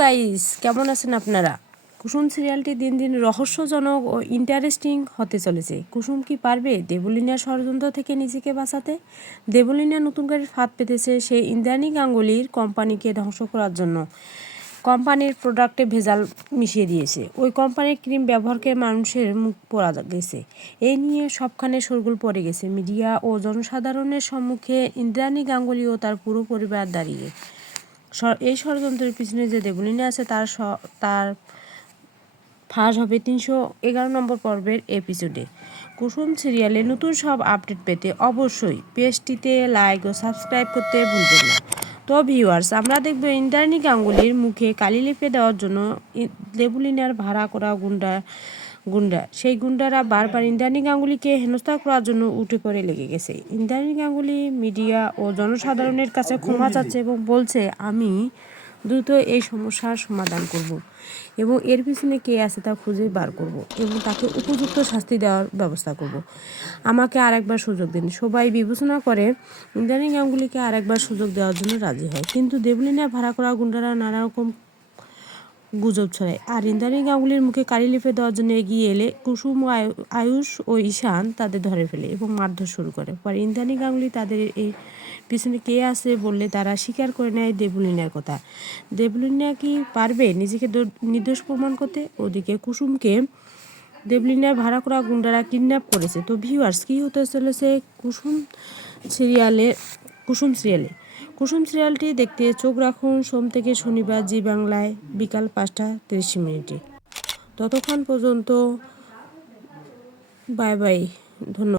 Guys, কেমন আছেন আপনারা? কুসুম সিরিয়ালটি দিন দিন রহস্যজনক ও ইন্টারেস্টিং হতে চলেছে। কুসুম কি পারবে দেবলীনার ষড়যন্ত্র থেকে নিজেকে বাঁচাতে? দেবলীনা নতুন করে ফাঁদ পেতেছে সেই ইন্দ্রাণী গাঙ্গুলির কোম্পানিকে ধ্বংস করার জন্য। কোম্পানির প্রোডাক্টে ভেজাল মিশিয়ে দিয়েছে। ওই কোম্পানির ক্রিম ব্যবহার করে মানুষের মুখ পোড়া গেছে। এই নিয়ে সবখানে শোরগোল পড়ে গেছে। মিডিয়া ও জনসাধারণের সম্মুখে ইন্দ্রাণী গাঙ্গুলি ও তার পুরো পরিবার দাঁড়িয়ে। এই ষড়যন্ত্রের পিছনে যে দেবলীনা আছে তার ফাঁস হবে 311 নম্বর পর্বের এপিসোডে। কুসুম সিরিয়ালে নতুন সব আপডেট পেতে অবশ্যই পেজটিতে লাইক ও সাবস্ক্রাইব করতে ভুলবেন না। তো ভিউয়ার্স, আমরা দেখব ইন্দ্রাণী গাঙ্গুলির মুখে কালি লেপে দেওয়ার জন্য দেবলীনার ভাড়া করা গুন্ডা সেই গুন্ডারা বারবার ইন্দ্রাণী গাঙ্গুলিকে হেনস্থা করার জন্য উঠে পড়ে লেগে গেছে। ইন্দ্রাণী গাঙ্গুলি মিডিয়া ও জনসাধারণের কাছে ক্ষমা চাচ্ছে এবং বলছে, আমি দ্রুত এই সমস্যার সমাধান করব এবং এর পিছনে কে আছে তা খুঁজে বার করব এবং তাকে উপযুক্ত শাস্তি দেওয়ার ব্যবস্থা করব। আমাকে আরেকবার সুযোগ দিন। সবাই বিবেচনা করে ইন্দ্রাণী গাঙ্গুলিকে আরেকবার সুযোগ দেওয়ার জন্য রাজি হয়, কিন্তু দেবলীনার ভাড়া করা গুন্ডারা নানা রকম গুজব ছড়ায় আর ইন্দ্রাণী গাঙ্গুলির মুখে কালি লেপে দেওয়ার জন্য এগিয়ে এলে কুসুম, আয়ুষ ও ঈশান তাদের ধরে ফেলে এবং মারধর শুরু করে। পরে ইন্দ্রাণী গাঙ্গুলি তাদের এই পিছনে কে আছে বললে তারা স্বীকার করে নেয় দেবলীনার কথা। দেবলীনা কি পারবে নিজেকে নির্দোষ প্রমাণ করতে? ওদিকে কুসুমকে দেবলীনার ভাড়া করা গুন্ডারা কিডন্যাপ করেছে। তো ভিউয়ার্স, কি হতে চলেছে কুসুম সিরিয়ালটি দেখতে চোখ রাখুন সোম থেকে শনিবার জি বাংলায় বিকাল 5টা 30 মিনিটে। ততক্ষণ পর্যন্ত বাই বাই, ধন্যবাদ।